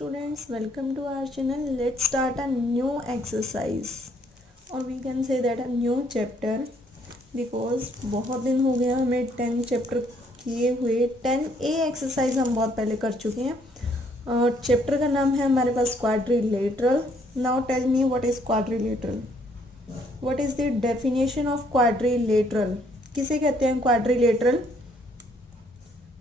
students, welcome to our channel. Let's start a new exercise or we can say that a new chapter because बहुत दिन हो गया हमें 10 chapter किए हुए। 10A एक्सरसाइज हम बहुत पहले कर चुके हैं और चैप्टर का नाम है हमारे पास quadrilateral. Now tell me what is quadrilateral, what is the definition of quadrilateral. किसे कहते हैं quadrilateral?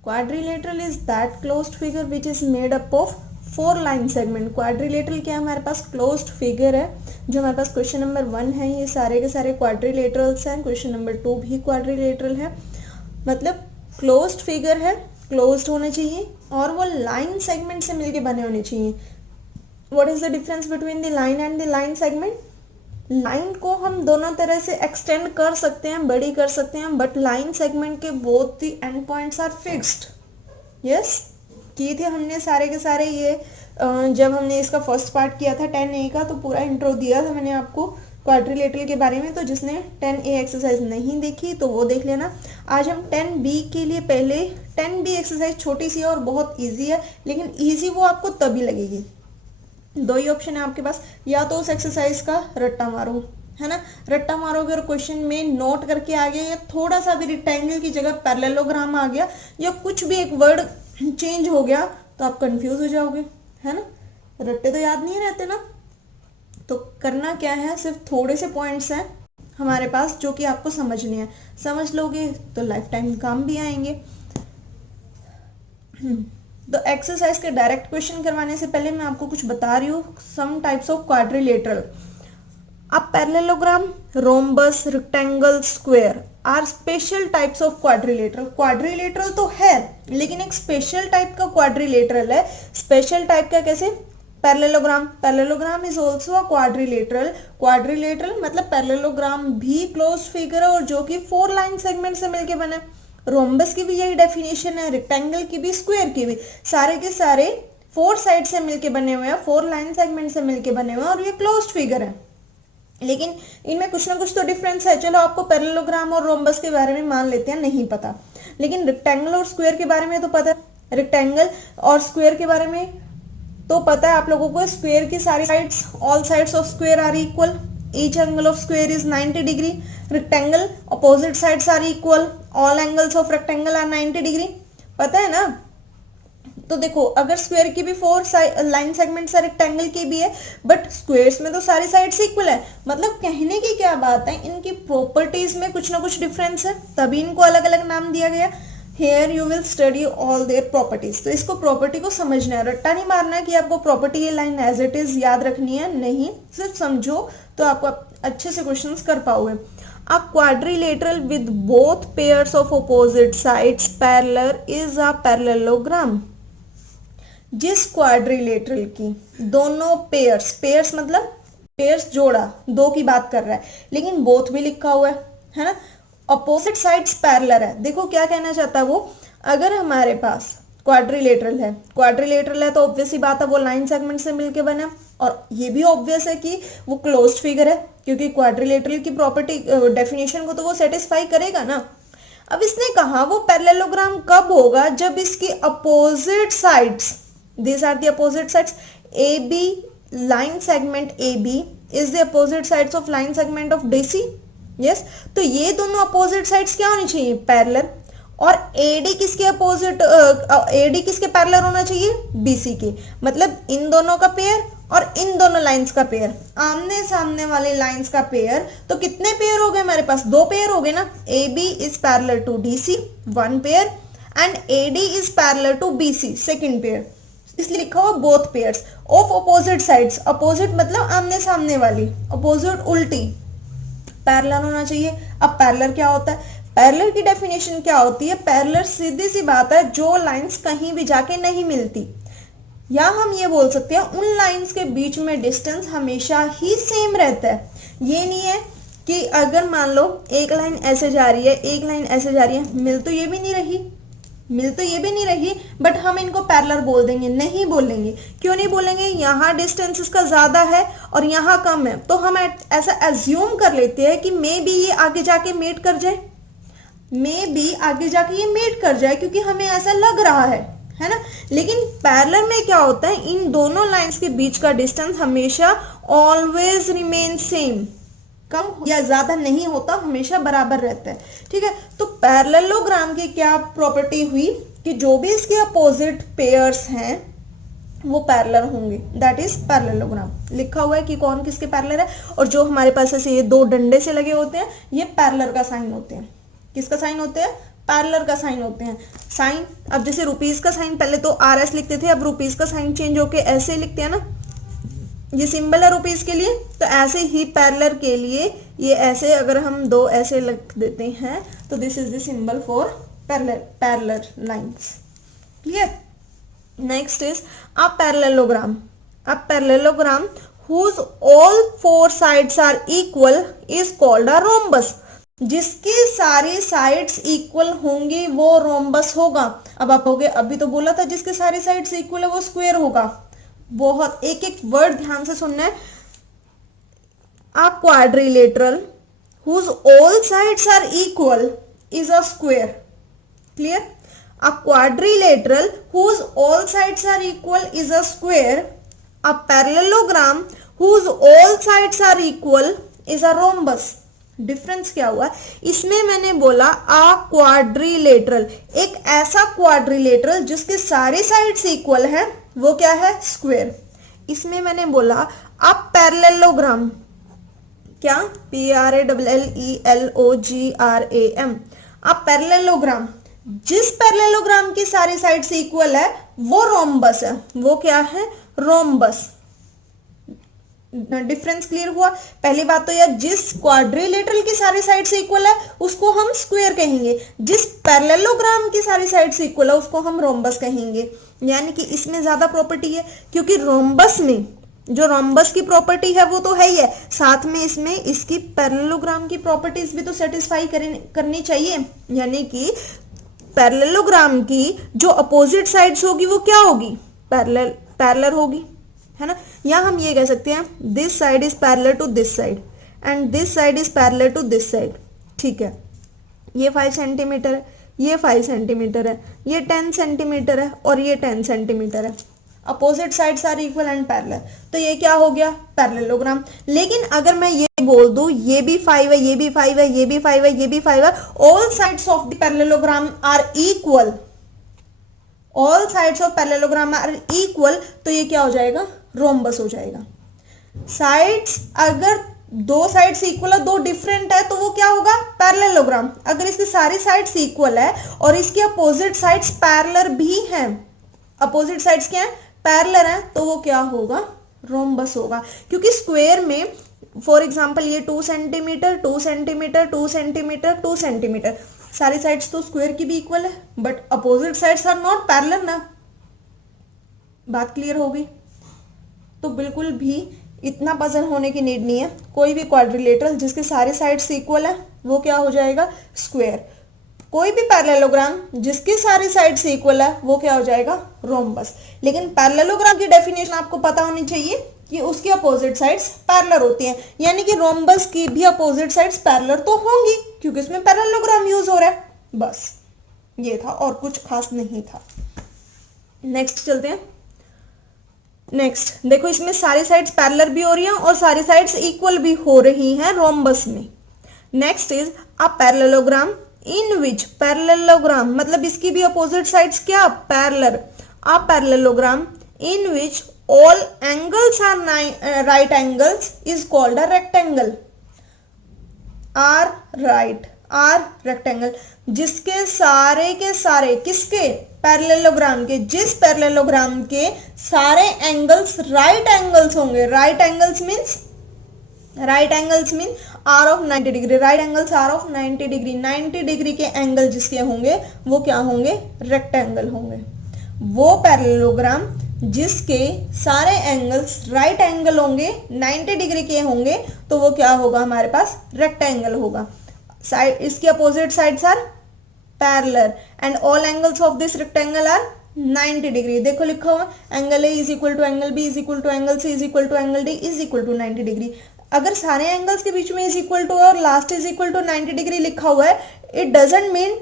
Quadrilateral is that closed figure which is made up of 4 line segment. Quadrilateral क्या हमारे पास क्लोज्ड फिगर है जो हमारे पास क्वेश्चन नंबर 1 है, ये सारे के सारे क्वाड्रिलेटरल्स हैं। क्वेश्चन नंबर 2 भी क्वाड्रिलेटरल है, मतलब क्लोज्ड फिगर है, क्लोज्ड होना चाहिए और वो लाइन सेगमेंट से मिलके बने होने चाहिए। What is the difference between the line and the line segment? Line को हम दोनों तरह से एक्सटेंड कर सकते हैं, बड़ी कर सकते हैं, बट लाइन सेगमेंट के both the end points are fixed. Yes, किए थे हमने सारे के सारे ये जब हमने इसका फर्स्ट पार्ट किया था 10A का, तो पूरा इंट्रो दिया था मैंने आपको क्वाड्रिलेटरल के बारे में। तो जिसने 10A एक्सरसाइज नहीं देखी तो वो देख लेना। आज हम 10B के लिए पहले 10B एक्सरसाइज छोटी सी है और बहुत ईजी है, लेकिन ईजी वो आपको तभी लगेगी। दो ही ऑप्शन है आपके पास, या तो उस एक्सरसाइज का रट्टा मारो, है ना, रट्टा मारोगे और क्वेश्चन में नोट करके आ गया, या थोड़ा सा भी रेक्टेंगल की जगह पैरेललोग्राम आ गया, या कुछ भी एक वर्ड चेंज हो गया तो आप कंफ्यूज हो जाओगे, है ना। रट्टे तो याद नहीं रहते ना। तो करना क्या है, सिर्फ थोड़े से पॉइंट्स हैं हमारे पास जो कि आपको समझने हैं। समझ लोगे तो लाइफ टाइम काम भी आएंगे। तो एक्सरसाइज के डायरेक्ट क्वेश्चन करवाने से पहले मैं आपको कुछ बता रही हूँ, सम टाइप्स ऑफ क्वाड्रिलेटरल। अब parallelogram, rhombus, rectangle, square are special types of quadrilateral. Quadrilateral तो है लेकिन एक स्पेशल टाइप का क्वाड्रिलेटरल है। स्पेशल टाइप का कैसे? Parallelogram, parallelogram is also a quadrilateral. Quadrilateral मतलब पैरेललोग्राम भी क्लोज फिगर है और जो कि 4 लाइन सेगमेंट से मिलके बने। रोम्बस की भी यही डेफिनेशन है, रेक्टेंगल की भी, स्क्वायर की भी, सारे के सारे 4 साइड से मिलके बने हुए हैं, 4 लाइन सेगमेंट से मिलके बने हुए हैं और ये क्लोज्ड फिगर है। लेकिन इनमें कुछ ना कुछ तो डिफरेंस है। चलो आपको पैरेललोग्राम और रोम्बस के बारे में मान लेते हैं नहीं पता, लेकिन रेक्टेंगल और स्क्वायर के बारे में तो पता है। रेक्टेंगल और स्क्वायर के बारे में तो पता है आप लोगों को। स्क्वायर की सारी sides, all sides of square are equal, each angle of square is 90 degree. Rectangle opposite sides are equal, all angles of rectangle are 90 degree. पता है ना। तो देखो अगर स्क्वायर की भी 4 लाइन सेगमेंट्स है, रेक्टेंगल की भी है, बट स्क्वायर्स में तो सारी साइड्स इक्वल है। मतलब कहने की क्या बात है, इनकी प्रॉपर्टीज में कुछ ना कुछ डिफरेंस है, तभी इनको अलग अलग नाम दिया गया। Here you will study all their properties. तो इसको प्रॉपर्टी को समझना है, रट्टा नहीं मारना है कि आपको प्रॉपर्टी ये लाइन एज इट इज याद रखनी है, नहीं, सिर्फ समझो तो आपको अच्छे से क्वेश्चंस कर पाओगे। A quadrilateral with both pairs of opposite sides parallel is a parallelogram. जिस क्वाड्रिलेटरल की दोनों पेयर्स, पेयर्स मतलब पेयर्स जोड़ा, दो की बात कर रहा है, लेकिन बोथ भी लिखा हुआ है ना, अपोजिट साइड्स पैरेलल है। देखो क्या कहना चाहता है वो, अगर हमारे पास क्वाड्रिलेटरल है, क्वाड्रिलेटरल है तो ऑब्वियस ही बात है वो लाइन सेगमेंट से मिलके बना, और ये भी ऑब्वियस है कि वो क्लोज्ड फिगर है, क्योंकि क्वाड्रिलेटरल की प्रॉपर्टी डेफिनेशन को तो वो सेटिस्फाई करेगा ना। अब इसने कहा वो पैरेललोग्राम कब होगा, जब इसकी opposite sides, these are the opposite sides, AB line segment AB is the opposite sides of line segment of DC. yes, तो ये दोनों opposite sides क्या होनी चाहिए? पैरेलल। और AD किसके अपोजिट, AD किसके पैरेलल होना चाहिए? BC के। मतलब इन दोनों का पेयर और इन दोनों लाइंस का पेयर, आमने सामने वाले लाइंस का पेयर। तो कितने पेयर हो गए हमारे पास? 2 पेयर हो गए ना। AB is parallel to DC 1 pair and AD is parallel to BC 2nd pair, इसलिए लिखा हुआ both pairs of opposite sides. Opposite मतलब आमने सामने वाली, अपोजिट उल्टी, पैरेलल होना चाहिए। अब पैरेलल क्या होता है? पैरेलल की डेफिनेशन क्या होती है? पैरेलल सीधी सी बात है जो लाइंस कहीं भी जाके नहीं मिलती, या हम ये बोल सकते हैं उन लाइंस के बीच में डिस्टेंस हमेशा ही सेम रहता है। ये नहीं है कि अगर मान लो एक लाइन ऐसे जा रही है, एक लाइन ऐसे जा रही है, मिल तो ये भी नहीं रही, बट हम इनको पैरेलल बोल देंगे, नहीं बोलेंगे। क्यों नहीं बोलेंगे? यहाँ डिस्टेंस इसका ज्यादा है और यहाँ कम है, तो हम ऐसा एज्यूम कर लेते हैं कि मे बी ये आगे जाके मेट कर जाए, क्योंकि हमें ऐसा लग रहा है। है ना। लेकिन पैरेलल में क्या होता है, इन दोनों लाइंस के बीच का डिस्टेंस हमेशा ऑलवेज रिमेन सेम, कम या ज्यादा नहीं होता, हमेशा बराबर रहता है, ठीक है। तो पैरेललोग्राम की क्या प्रॉपर्टी हुई कि जो भी इसके अपोजिट पेयर्स हैं वो पैरेलल होंगे, दैट इज पैरेललोग्राम। लिखा हुआ है कि कौन किसके पैरेलल है, और जो हमारे पास ऐसे ये दो डंडे से लगे होते हैं ये पैरेलल का साइन होते हैं। किसका साइन होते हैं, पैरेलल का साइन होते हैं। साइन, अब जैसे रुपीज का साइन पहले तो RS लिखते थे, अब रुपीज का साइन चेंज होके ऐसे लिखते हैं ना, ये सिंबल है रुपीज के लिए, तो ऐसे ही पैरेलल के लिए ये ऐसे अगर हम दो ऐसे लिख देते हैं तो this is the symbol for parallel lines. Clear. Next is a parallelogram. A parallelogram whose all four sides are equal is called a rhombus। जिसकी सारी साइड्स इक्वल होंगी वो रोम्बस होगा। अब आप होगे, अभी तो बोला था जिसके सारी साइड्स इक्वल है वो स्क्वायर होगा। बहुत एक एक वर्ड ध्यान से सुनना है। अ quadrilateral whose all sides are equal is a square। Clear. A quadrilateral whose all sides are equal is a square। A parallelogram whose all sides are equal is a rhombus। Difference क्या हुआ इसमें, मैंने बोला आ quadrilateral, एक ऐसा quadrilateral जिसके सारी sides equal है वो क्या है, स्क्वायर। इसमें मैंने बोला अब पैरेललोग्राम, क्या, PARALLELOGRAM। अब पैरेललोग्राम, जिस पैरेललोग्राम की सारी साइड्स इक्वल है वो रोम्बस है, वो क्या है, रोम्बस। डिफरेंस क्लियर हुआ। पहली बात तो यार, जिस क्वाड्रिलेटरल की सारी साइड्स इक्वल है उसको हम स्क्वायर कहेंगे, जिस पैरेललोग्राम की सारी साइड्स इक्वल है उसको हम रोम्बस कहेंगे। यानी कि इसमें ज्यादा प्रॉपर्टी है, क्योंकि रोम्बस में जो रोम्बस की प्रॉपर्टी है वो तो है ही है, साथ में इसमें इसकी पैरेललोग्राम की प्रॉपर्टीज भी तो सेटिस्फाई करनी चाहिए। यानी कि पैरेललोग्राम की जो अपोजिट साइड्स होगी वो क्या होगी, पैरेलल होगी, है ना। या हम ये कह सकते हैं this side is parallel to this side and this side is parallel to this side, ठीक है। ये 5 सेंटीमीटर है, ये 5 सेंटीमीटर है, ये 10 सेंटीमीटर है और ये 10 सेंटीमीटर है। Opposite sides are equal and parallel, तो ये क्या हो गया, पैरेललोग्राम। लेकिन अगर मैं ये बोल दूं ये भी 5 है, ये भी 5 है, ये भी 5 है, ये भी 5 है, all sides of the parallelogram are equal, all sides of parallelogram are equal, तो ये क्या हो जाएगा, रोम्बस हो जाएगा। साइड्स अगर दो साइड्स इक्वल है, दो डिफरेंट है, तो वो क्या होगा, पैरेललोग्राम। अगर इसकी सारी साइड्स इक्वल है और इसके अपोजिट साइड्स पैरेलल भी हैं, अपोजिट साइड्स क्या है, पैरेलल है, तो वो क्या होगा, रोम्बस होगा। क्योंकि स्क्वायर में फॉर एग्जांपल ये 2 सेंटीमीटर 2 सेंटीमीटर 2 सेंटीमीटर 2 सेंटीमीटर, सारी साइड्स तो स्क्वायर की भी इक्वल है, but opposite sides are not parallel ना। बात क्लियर हो गई। तो बिल्कुल भी इतना पजल होने की नीड नहीं है। कोई भी क्वाड्रिलेटरल जिसके सारे साइड्स इक्वल है वो क्या हो जाएगा, स्क्वायर। कोई भी पैरेललोग्राम जिसकी सारी साइड्स इक्वल है वो क्या हो जाएगा, रोम्बस। लेकिन पैरेललोग्राम की डेफिनेशन आपको पता होनी चाहिए कि उसकी अपोजिट साइड्स पैरेलल होती हैं, यानी कि रोम्बस की भी अपोजिट साइड्स पैरेलल तो होंगी क्योंकि इसमें पैरेललोग्राम यूज हो रहा है। बस ये था और कुछ खास नहीं था। नेक्स्ट चलते हैं। नेक्स्ट देखो, इसमें सारी साइड्स पैरेलल भी हो रही हैं और सारी साइड्स इक्वल भी हो रही हैं रोम्बस में। Next is a parallelogram in which, parallelogram मतलब इसकी भी अपोजिट साइड्स क्या, parallel. A parallelogram in which all angles are right angles is called a rectangle. Are right, are rectangle, जिसके सारे के सारे, किसके, पैरेललोग्राम के, जिस पैरेललोग्राम के सारे एंगल्स राइट एंगल्स होंगे। Right angles mean are of 90 degree, right angles are of 90 degree, 90 degree के एंगल जिसके होंगे वो क्या होंगे, रेक्टेंगल होंगे। वो पैरेललोग्राम जिसके सारे एंगल्स राइट एंगल होंगे, 90 डिग्री के होंगे, तो वो क्या होगा, हमारे पास रेक्टेंगल होगा। साइड, इसकी opposite sides are parallel and all angles of this rectangle are 90 degree. देखो लिखा हुआ angle A is equal to angle B is equal to angle C is equal to angle D is equal to 90 degree. अगर सारे angles के बीच में is equal to और last is equal to 90 degree लिखा हुआ है, इट डजंट मीन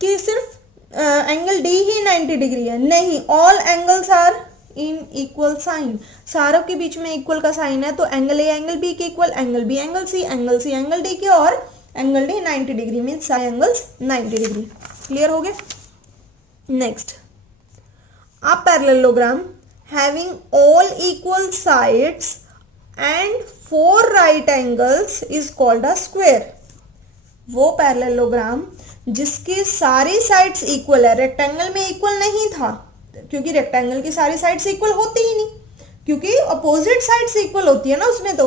कि सिर्फ एंगल डी ही 90 डिग्री है? नहीं, all angles are in equal sign, सारों के बीच में इक्वल का साइन है, तो एंगल ए एंगल बी के equal, angle B angle C angle D के, और एंगल डी 90 डिग्री मीन्स सारे एंगल्स 90 डिग्री। क्लियर हो गया? Next, a parallelogram having all equal sides and 4 right angles is called a square। वो parallelogram जिसकी सारी sides equal है, rectangle में इक्वल नहीं था क्योंकि रेक्टेंगल की सारी साइड्स इक्वल होती ही नहीं, क्योंकि अपोजिट साइड्स इक्वल होती है ना उसमें। तो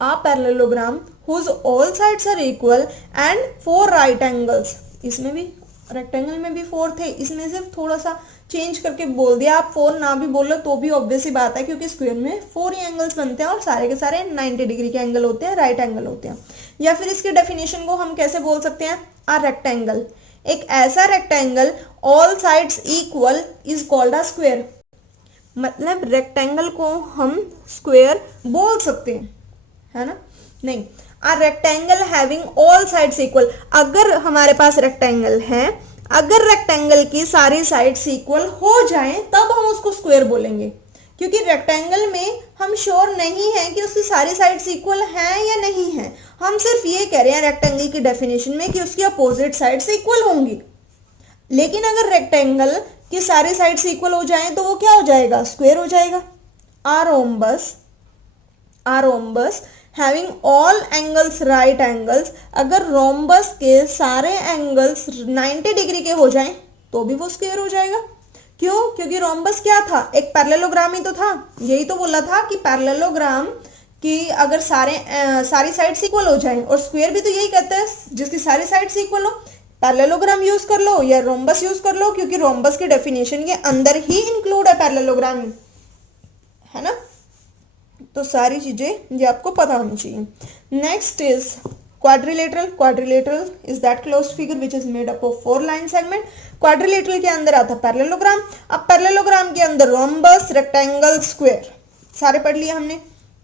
a parallelogram whose all sides are equal and 4 right angles, इसमें भी रेक्टेंगल में भी 4 थे, इसमें सिर्फ थोड़ा सा चेंज करके बोल दिया। आप 4 ना भी बोलो तो भी ऑब्वियस ही बात है, क्योंकि स्क्वायर में 4 ही एंगल्स बनते हैं और सारे के सारे 90 डिग्री के एंगल होते हैं, राइट एंगल होते हैं। या फिर इसके डेफिनेशन को हम कैसे बोल सकते हैं? अ रेक्टेंगल, एक ऐसा rectangle all sides equal is called a square. मतलब रेक्टेंगल को हम स्क्वायर बोल सकते हैं, है ना? नहीं, a rectangle having all sides equal, अगर हमारे पास रेक्टेंगल है, अगर रेक्टेंगल की सारी साइड्स इक्वल हो जाएं तब हम उसको स्क्वायर बोलेंगे, क्योंकि रेक्टेंगल में हम श्योर नहीं है कि उसकी सारी साइड्स इक्वल हैं या नहीं है। हम सिर्फ ये कह रहे हैं रेक्टेंगल की डेफिनेशन में कि उसकी अपोजिट साइड्स इक्वल होंगी, लेकिन अगर रेक्टेंगल की सारी साइड्स इक्वल हो जाएं तो वो क्या हो जाएगा? स्क्वायर हो जाएगा। A rhombus having all angles right angles, अगर रोम्बस के सारे एंगल्स 90 डिग्री के हो जाएं तो भी वो स्क्वायर हो जाएगा। क्यों? क्योंकि रोम्बस क्या था? एक पैरेललोग्राम ही तो था। यही तो बोला था कि पैरेललोग्राम की अगर सारी साइड्स इक्वल हो जाएं, और स्क्वायर भी तो यही कहता है जिसकी सारी साइड्स इक्वल हो। पैरेललोग्राम यूज कर लो या रोम्बस यूज कर लो, क्योंकि रोम्बस की डेफिनेशन के अंदर ही इंक्लूड है पैरेललोग्राम, है ना? तो सारी चीजें ये आपको पता होनी चाहिए। Next is quadrilateral. Quadrilateral is that closed figure which is made up of 4 line segment. Quadrilateral के अंदर आता पैरेललोग्राम। अब पैरेललोग्राम के अंदर रोम्बस, रेक्टेंगल, स्क्वायर, सारे पढ़ लिए हमने।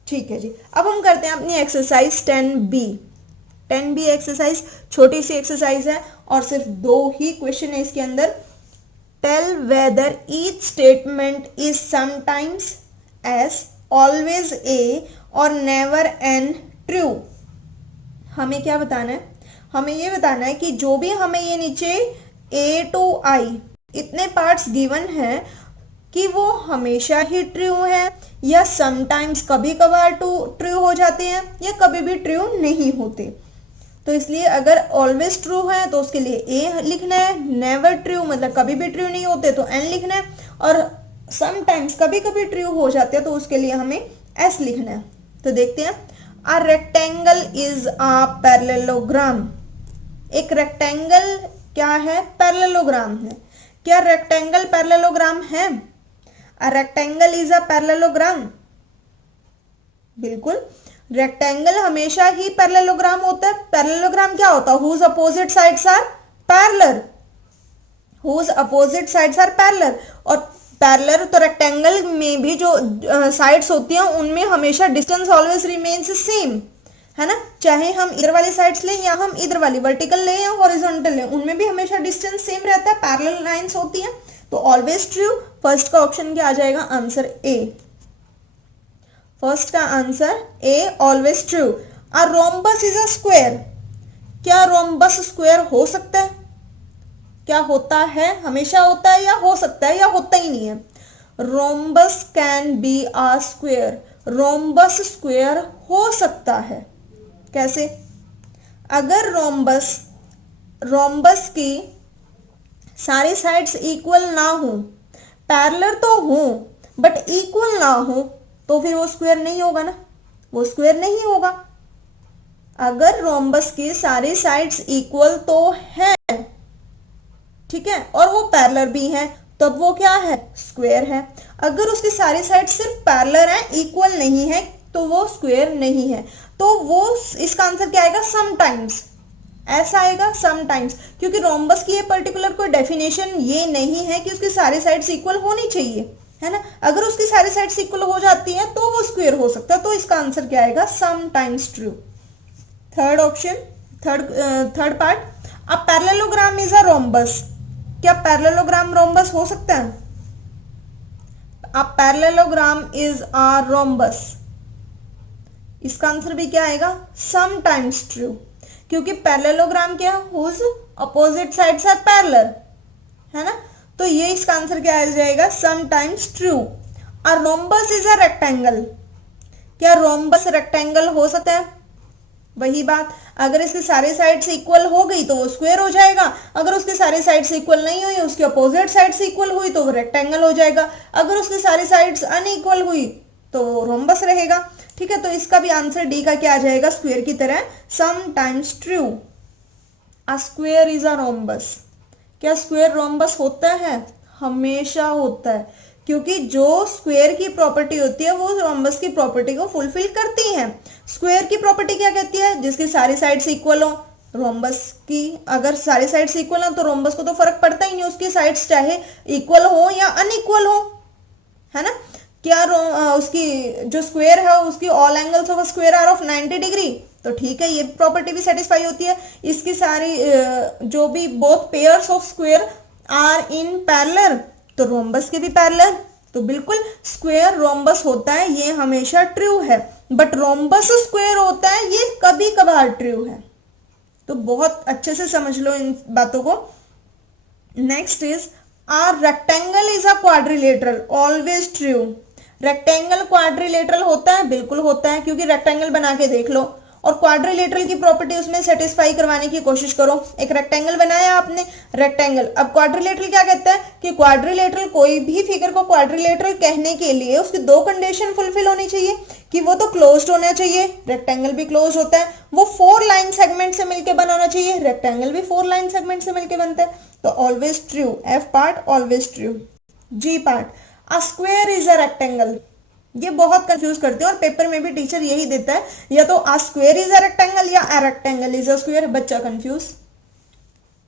ठीक है जी, अब हम करते हैं अपनी एक्सरसाइज 10B। 10B एक्सरसाइज छोटी सी एक्सरसाइज है और सिर्फ 2 ही क्वेश्चन है इसके अंदर। Tell whether each statement is sometimes S, always A और नेवर एन ट्रू। हमें क्या बताना है? हमें ये बताना है कि जो भी हमें ये नीचे ए टू आई इतने पार्ट्स गिवन है कि वो हमेशा ही ट्रू है या समटाइम्स कभी कभार ट्रू हो जाते हैं या कभी भी ट्रू नहीं होते। तो इसलिए अगर ऑलवेज ट्रू है तो उसके लिए ए लिखना है, नेवर ट्रू मतलब कभी भी ट्रू नहीं होते तो एन लिखना है, और समटाइम्स कभी कभी ट्रू हो जाते हैं तो उसके लिए हमें एस लिखना है। तो देखते हैं, a rectangle is a parallelogram. एक रेक्टेंगल क्या है? पैरेललोग्राम है। क्या रेक्टेंगल पैरेललोग्राम है? A rectangle is a parallelogram. बिल्कुल, रेक्टेंगल हमेशा ही पैरेललोग्राम होता है। पैरेललोग्राम क्या होता है? Whose opposite sides are parallel, whose opposite sides are parallel. और पैरेलल तो रेक्टेंगल में भी जो साइड्स होती हैं उनमें हमेशा डिस्टेंस ऑलवेज रिमेन्स सेम, है ना? चाहे हम इधर वाली साइड्स लें या हम इधर वाली वर्टिकल लें या हॉरिजॉन्टल लें, उनमें भी हमेशा डिस्टेंस सेम रहता है, पैरेलल लाइंस होती हैं। तो ऑलवेज ट्रू। फर्स्ट का ऑप्शन क्या आ जाएगा? Answer A. फर्स्ट का answer A, always true. A rhombus is a square. क्या रोम्बस स्क्वायर हो सकता है? क्या होता है? हमेशा होता है या हो सकता है या होता ही नहीं है? Rhombus can be a square. Rhombus square हो सकता है। कैसे? अगर रोम्बस की सारी साइड्स इक्वल ना हो, पैरेलल तो हो बट इक्वल ना हो, तो फिर वो स्क्वायर नहीं होगा ना, वो स्क्वायर नहीं होगा। अगर रोम्बस की सारी साइड्स इक्वल तो है, ठीक है, और वो पैरेलल भी है, तब वो क्या है? स्क्वायर है। अगर उसकी सारी साइड सिर्फ पैरेलल है, इक्वल नहीं है, तो वो स्क्वायर नहीं है। तो वो इसका आंसर क्या आएगा? समटाइम्स। ऐसा आएगा समटाइम्स, क्योंकि रोम्बस की ये पर्टिकुलर कोई डेफिनेशन ये नहीं है कि उसकी सारी साइड्स इक्वल होनी चाहिए, है ना? अगर उसकी सारी साइड्स इक्वल हो जाती हैं तो वो स्क्वायर हो सकता है। तो इसका आंसर क्या आएगा? Sometimes true. Third option, third part, a parallelogram is a rhombus. क्या पैरेललोग्राम रोम्बस हो सकता है? A parallelogram is a rhombus. इसका आंसर भी क्या आएगा? समटाइम्स ट्रू, क्योंकि पैरेललोग्राम क्या है? Whose opposite sides are parallel, है ना? तो ये इसका आंसर क्या आ जाएगा? Sometimes true. A rhombus is a rectangle. क्या रोम्बस रेक्टेंगल हो सकता है? वही बात, अगर इसकी सारी साइड्स इक्वल हो गई तो वो स्क्वायर हो जाएगा, अगर उसकी सारी साइड्स इक्वल नहीं हुई, उसकी अपोजिट साइड्स इक्वल हुई तो वो रेक्टेंगल हो जाएगा, अगर उसकी सारी साइड्स अनइक्वल हुई तो वो रोम्बस रहेगा। ठीक है, तो इसका भी आंसर डी का क्या आ जाएगा? स्क्वायर की तरह, sometimes true. A square is a rhombus. क्या स्क्वायर रोम्बस होता है? हमेशा होता है, क्योंकि जो स्क्वायर की प्रॉपर्टी होती है वो रोम्बस की प्रॉपर्टी को फुलफिल करती है। स्क्वायर की प्रॉपर्टी क्या कहती है? जिसकी सारी साइड्स इक्वल हो। रोम्बस की अगर सारी साइड्स इक्वल हो तो रोम्बस को तो फर्क पड़ता ही नहीं, उसकी साइड्स चाहे इक्वल हो या अनइक्वल हो, है ना? क्या उसकी जो स्क्वायर है उसकी all angles of square are of 90 degree, तो ठीक है, ये प्रॉपर्टी भी सेटिस्फाई होती है। इसकी सारी जो भी both pairs of square are in parallel, तो रोम्बस के भी पैरेलल, तो बिल्कुल स्क्वायर रोम्बस होता है, ये हमेशा ट्रू है। बट रोम्बस स्क्वायर होता है ये कभी कभार ट्रू है, तो बहुत अच्छे से समझ लो इन बातों को। Next is are rectangle is a quadrilateral, always true. Rectangle quadrilateral होता है? बिल्कुल होता है, क्योंकि रेक्टेंगल बना के देख लो और क्वाड्रिलेटरल की प्रॉपर्टी उसमें सेटिस्फाई करवाने की कोशिश करो। एक रेक्टेंगल बनाया आपने, रेक्टेंगल। अब क्वाड्रिलेटरल क्या कहता है कि क्वाड्रिलेटरल, कोई भी फिगर को क्वाड्रिलेटरल कहने के लिए उसकी दो कंडीशन फुलफिल होनी चाहिए, कि वो तो क्लोज्ड होना चाहिए, रेक्टेंगल भी क्लोज होता है, वो 4 लाइन सेगमेंट से मिलकर बनाना चाहिए, रेक्टेंगल भी 4 लाइन सेगमेंट से मिलकर बनता है, तो always true. F part always true. G part, a square is a rectangle. ये बहुत कंफ्यूज करते हैं और पेपर में भी टीचर यही देता है, या तो a square is a rectangle या a rectangle is a square. बच्चा कंफ्यूज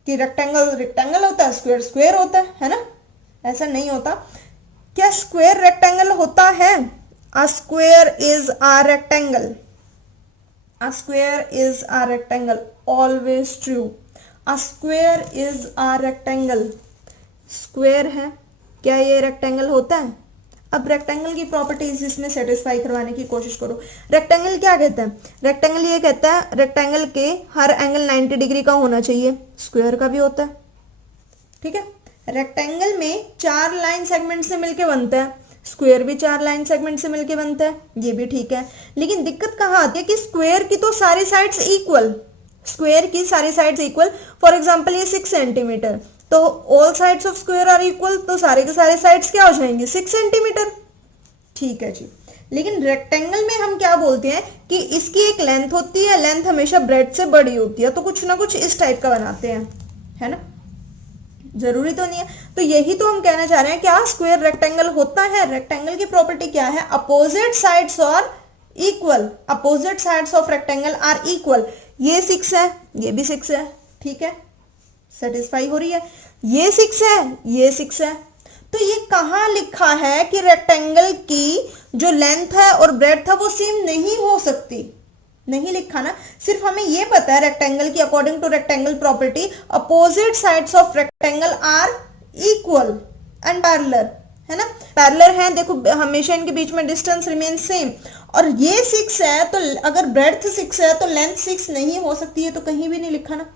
कि रेक्टेंगल रेक्टेंगल होता है, स्क्वायर स्क्वायर होता है ना? ऐसा नहीं होता। क्या स्क्वायर रेक्टेंगल होता है? अ square is a rectangle. A square is a rectangle, always true. A square is a rectangle. Square है, क्या ये रेक्टेंगल होता है? अब रेक्टेंगल की प्रॉपर्टीज इसमें सेटिस्फाई करवाने की कोशिश करो। रेक्टेंगल क्या कहता है? रेक्टेंगल ये कहता है रेक्टेंगल के हर एंगल 90 डिग्री का होना चाहिए, स्क्वायर का भी होता है। ठीक है, रेक्टेंगल में 4 लाइन सेगमेंट से मिलके बनता है, स्क्वायर भी 4 लाइन सेगमेंट से मिलके बनता है, ये भी ठीक है। लेकिन दिक्कत कहाँ आती है कि स्क्वायर की तो सारी साइड्स इक्वल, स्क्वायर की सारी साइड्स इक्वल। फॉर एग्जांपल ये 6 सेंटीमीटर, तो all sides of square are equal, तो सारे के सारे साइड्स क्या हो जाएंगे? 6 सेंटीमीटर। ठीक है जी। लेकिन रेक्टेंगल में हम क्या बोलते हैं कि इसकी एक लेंथ होती है, लेंथ हमेशा ब्रेड से बड़ी होती है, तो कुछ ना कुछ इस टाइप का बनाते हैं, है ना? जरूरी तो नहीं है। तो यही तो हम कहना चाह रहे हैं, क्या स्क्वायर रेक्टेंगल होता है? रेक्टेंगल की प्रॉपर्टी क्या है? Opposite sides are equal, opposite sides of rectangle are equal. ये 6 है, ये भी 6 है, ठीक है, सेटिस्फाई हो रही है। ये 6 है, ये 6 है, तो ये कहां लिखा है कि रेक्टेंगल की जो लेंथ है और ब्रेड्थ है वो सेम नहीं हो सकती? नहीं लिखा ना। सिर्फ हमें ये पता है रेक्टेंगल की according to rectangle property opposite sides of rectangle are equal and parallel, है ना? पैरेलल है, देखो हमेशा इनके बीच में डिस्टेंस रिमेन सेम। और ये 6 है, तो अगर ब्रेड्थ 6 है तो लेंथ 6 नहीं हो सकती है, तो कहीं भी नहीं लिखा ना।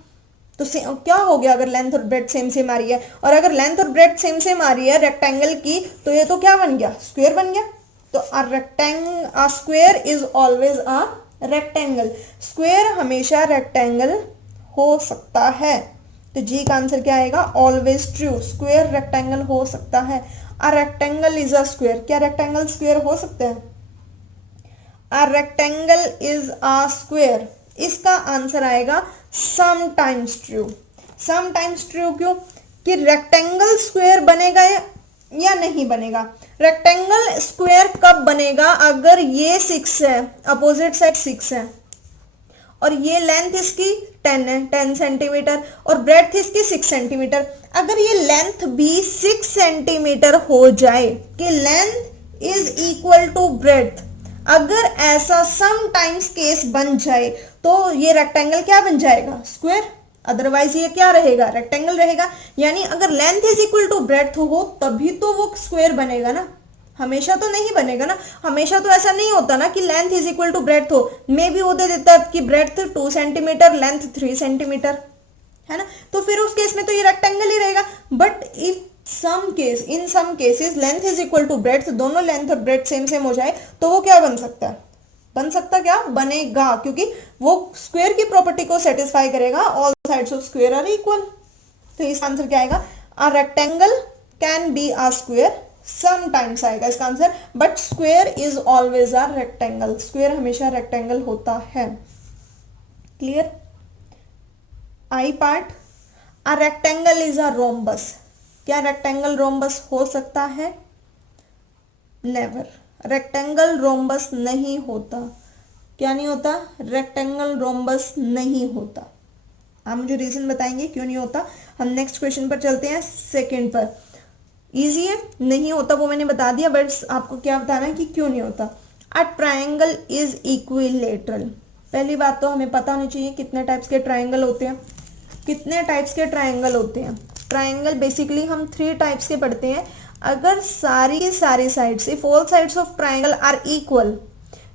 तो क्या हो गया अगर लेंथ और ब्रेड्थ सेम सेम आ रही है? और अगर लेंथ और ब्रेड्थ सेम सेम आ रही है रेक्टेंगल की, तो ये तो क्या बन गया? स्क्वायर बन गया। तो a square is always a rectangle. Square हमेशा रेक्टेंगल हो सकता है, तो जी का आंसर क्या आएगा? Always true. स्क्वायर रेक्टेंगल हो सकता है। A rectangle is a square, क्या रेक्टेंगल स्क्वायर हो सकता है? A rectangle is a square, इसका आंसर आएगा समटाइम्स ट्रू। समटाइम्स ट्रू क्यों? कि रेक्टेंगल स्क्वायर बनेगा या नहीं बनेगा? रेक्टेंगल स्क्वायर कब बनेगा? अगर ये 6 है, अपोजिट साइड 6 है, और ये लेंथ इसकी 10 है, 10 सेंटीमीटर, और ब्रेड्थ इसकी 6 सेंटीमीटर। अगर ये लेंथ भी 6 सेंटीमीटर हो जाए कि length is equal to breadth, अगर ऐसा समटाइम्स केस बन जाए तो ये रेक्टेंगल क्या बन जाएगा? स्क्वायर। अदरवाइज ये क्या रहेगा, रेक्टेंगल रहेगा। यानी अगर length is equal to breadth हो तभी तो वो स्क्वायर बनेगा ना, हमेशा तो नहीं बनेगा ना। हमेशा तो ऐसा नहीं होता ना कि length is equal to breadth हो, मे भी वो दे देता है कि ब्रेड्थ 2 सेंटीमीटर, लेंथ 3 सेंटीमीटर, है ना, तो फिर उस केस में तो ये रेक्टेंगल ही रहेगा। But if in some cases length is equal to breadth, दोनों लेंथ और ब्रेड्थ सेम सेम हो जाए तो वो क्या बन सकता है, क्या बनेगा, क्योंकि वो स्क्वायर की प्रॉपर्टी को सेटिस्फाई करेगा, all sides of square are equal. तो इसका आंसर क्या आएगा, a rectangle can be a square, sometimes आएगा इसका answer, but square is always a rectangle, square हमेशा रेक्टेंगल होता है। Clear. I part, a rectangle is a rhombus, क्या रेक्टेंगल रोम्बस हो सकता है, नेवर, रेक्टेंगल रोम्बस नहीं होता। क्या नहीं होता, रेक्टेंगल रोम्बस नहीं होता। आप मुझे रीजन बताएंगे क्यों नहीं होता। हम नेक्स्ट क्वेश्चन पर चलते हैं, सेकंड पर। इजी है, नहीं होता वो मैंने बता दिया, बट आपको क्या बताना है कि क्यों नहीं होता। अ ट्राइंगल इज इक्विलेटरल, पहली बात तो हमें पता होनी चाहिए कितने टाइप्स के ट्राइंगल होते हैं, कितने टाइप्स के ट्राइंगल होते हैं। ट्राइंगल बेसिकली हम 3 टाइप्स के पढ़ते हैं। अगर सारी sides, if all sides of triangle are equal,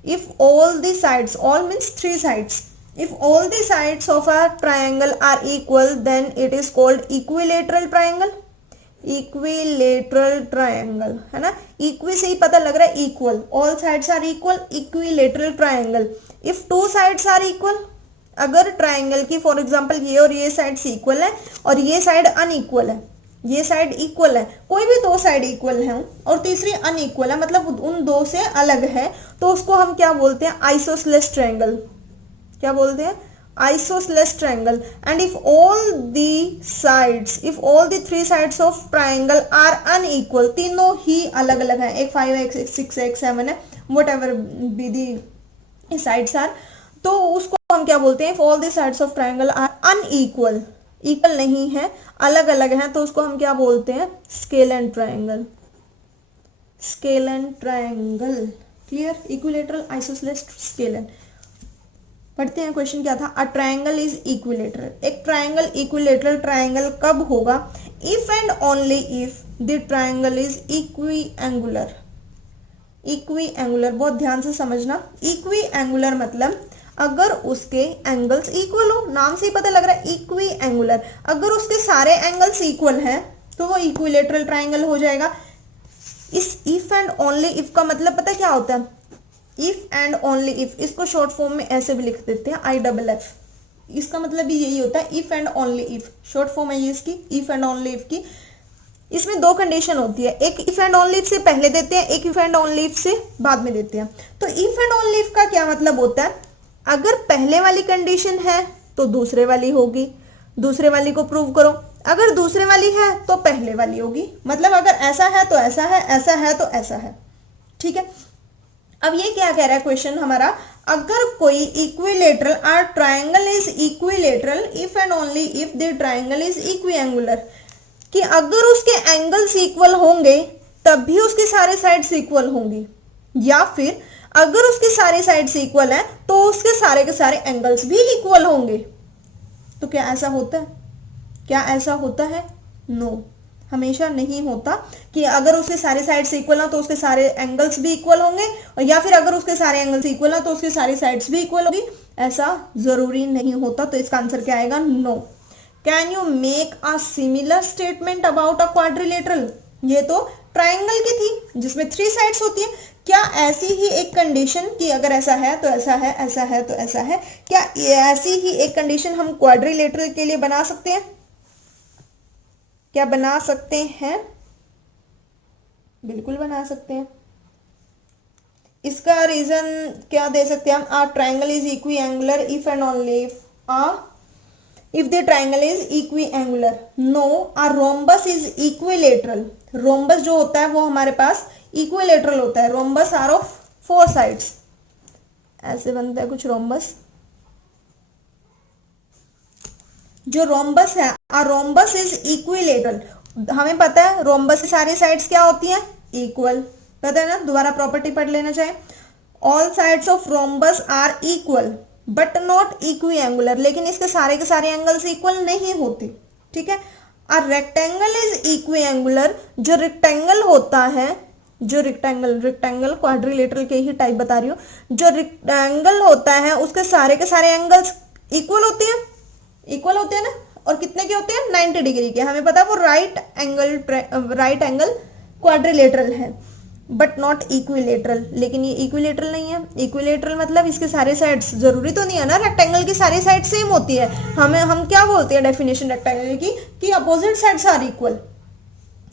if all the sides, all means 3 sides, if all the sides of a triangle are equal then it is called equilateral triangle, equilateral triangle, है ना, equi से ही पता लग रहा है equal, all sides are equal, equilateral triangle। if 2 sides are equal, अगर triangle की for example ये और ये साइड्स इक्वल है और ये साइड अनइक्वल है, ये साइड इक्वल है, कोई भी 2 साइड इक्वल है और तीसरी अनइक्वल है, मतलब उन 2 से अलग है, तो उसको हम क्या बोलते हैं, आइसोसेलेस ट्रायंगल। क्या बोलते हैं, isosceles triangle. And if all the 3 sides of triangle are unequal, तीनों ही अलग अलग हैं, एक 5x, एक 6x, 7 है, whatever be the sides are, तो उसको हम क्या बोलते हैं, if all the sides of triangle are unequal, equal नहीं है, अलग अलग हैं, तो उसको हम क्या बोलते हैं, scalene triangle, scalene triangle. Clear, equilateral, isosceles, scalene. पढ़ते हैं क्वेश्चन क्या था, अ ट्रायंगल इज इक्विलेटरल, एक ट्रायंगल इक्विलेटरल ट्रायंगल कब होगा, if and only if the triangle is equi angular. Equi angular, बहुत ध्यान से समझना, इक्वी एंगुलर मतलब अगर उसके एंगल्स इक्वल हो, नाम से ही पता लग रहा है इक्वी एंगुलर, अगर उसके सारे एंगल्स इक्वल हैं तो वो इक्विलेटरल ट्रायंगल हो जाएगा। इस इफ एंड ओनली इफ का मतलब पता है क्या होता है, इफ एंड ओनली इफ, इसको शॉर्ट फॉर्म में ऐसे भी लिख देते हैं IFF, इसका मतलब भी यही होता है, if and only if, short form है ये इसकी, इफ एंड ओनली इफ की। इसमें 2 कंडीशन होती है, एक इफ एंड ओनली इफ से पहले देते हैं, एक इफ एंड ओनली इफ से बाद में देते हैं। तो इफ एंड ओनली इफ का क्या मतलब होता है, अगर पहले वाली कंडीशन है तो दूसरे वाली होगी, दूसरे वाली को प्रूव करो, अगर दूसरे वाली है तो पहले वाली होगी, मतलब अगर ऐसा है तो ऐसा है, ऐसा है तो ऐसा है। ठीक है, अब ये क्या कह रहा है क्वेश्चन हमारा, अगर कोई equilateral, a triangle is equilateral if and only if the triangle is equiangular, कि अगर उसके एंगल्स इक्वल होंगे तब भी उसके सारे साइड्स इक्वल होंगी, या फिर अगर उसके सारे साइड्स इक्वल हैं तो उसके सारे के सारे एंगल्स भी इक्वल होंगे। तो क्या ऐसा होता है, क्या ऐसा होता है, नो, हमेशा नहीं होता कि अगर उसके सारे साइड्स इक्वल हो तो उसके सारे एंगल्स भी इक्वल होंगे, और या फिर अगर उसके सारे एंगल्स इक्वल हो तो उसके सारी साइड्स भी इक्वल होगी, ऐसा जरूरी नहीं होता। तो इसका आंसर क्या आएगा, no. Can you make a similar statement about a quadrilateral, ये तो ट्राइंगल की थी जिसमें 3 साइड्स होती है, क्या ऐसी ही एक कंडीशन कि अगर ऐसा है तो ऐसा है, ऐसा है तो ऐसा है, क्या ऐसी ही एक कंडीशन हम क्वाड्रिलेटरल के लिए बना सकते हैं, क्या बना सकते हैं, बिल्कुल बना सकते हैं। इसका रीजन क्या दे सकते हैं हम, a triangle is equiangular if and only if the triangle is equiangular. No, a rhombus is equilateral, rhombus जो होता है वो हमारे पास इक्विलेटरल होता है, रोम्बस आर ऑफ 4 साइड्स, ऐसे बनता है कुछ रोम्बस। जो रोम्बस है, आ रोम्बस इज इक्विलेटरल, हमें पता है रोम्बस की सारी साइड्स क्या होती हैं, इक्वल, पता है ना, दोबारा प्रॉपर्टी पढ़ लेना चाहे, all sides of rhombus are equal, but not equiangular, लेकिन इसके सारे के सारे एंगल्स इक्वल नहीं होते, ठीक है। और रेक्टेंगल इज इक्वी एंगुलर, जो रेक्टेंगल होता है, जो रेक्टेंगल क्वाड्रिलेटरल के ही टाइप बता रही हूँ, जो रेक्टेंगल होता है उसके सारे के सारे एंगल्स इक्वल होते हैं, इक्वल होते हैं ना, और कितने के होते हैं, 90 डिग्री के। हमें पता है वो राइट एंगल क्वाड्रिलेटरल है, बट नॉट इक्विलेटरल, लेकिन ये इक्विलेटरल नहीं है। इक्विलेटरल मतलब इसके सारे साइड्स, जरूरी तो नहीं है ना रेक्टेंगल की सारी साइड सेम होती है, हम क्या बोलते हैं डेफिनेशन रेक्टेंगल की, कि अपोजिट साइड्स आर इक्वल।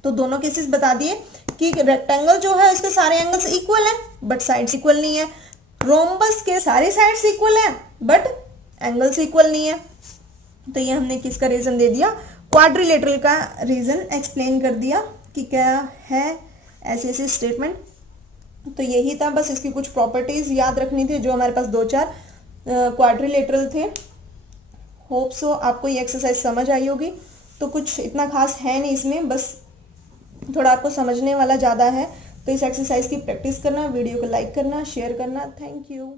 तो दोनों केसेस बता दिए कि रेक्टेंगल जो है उसके सारे एंगल्स इक्वल हैं बट साइड्स इक्वल नहीं है। रोम्बस के सारे साइड्स इक्वल हैं बट एंगल्स इक्वल नहीं है। तो ये हमने किसका रीजन दे दिया, क्वाड्रिलेटरल का रीजन एक्सप्लेन कर दिया कि क्या है ऐसे ऐसे स्टेटमेंट। तो यही था, बस इसकी कुछ प्रॉपर्टीज याद रखनी थी जो हमारे पास 2-4 क्वाड्रिलेटरल थे। होप सो आपको ये एक्सरसाइज समझ आई होगी। तो कुछ इतना खास है नहीं इसमें, बस थोड़ा आपको समझने वाला ज़्यादा है। तो इस एक्सरसाइज की प्रैक्टिस करना, वीडियो को लाइक करना, शेयर करना। Thank you.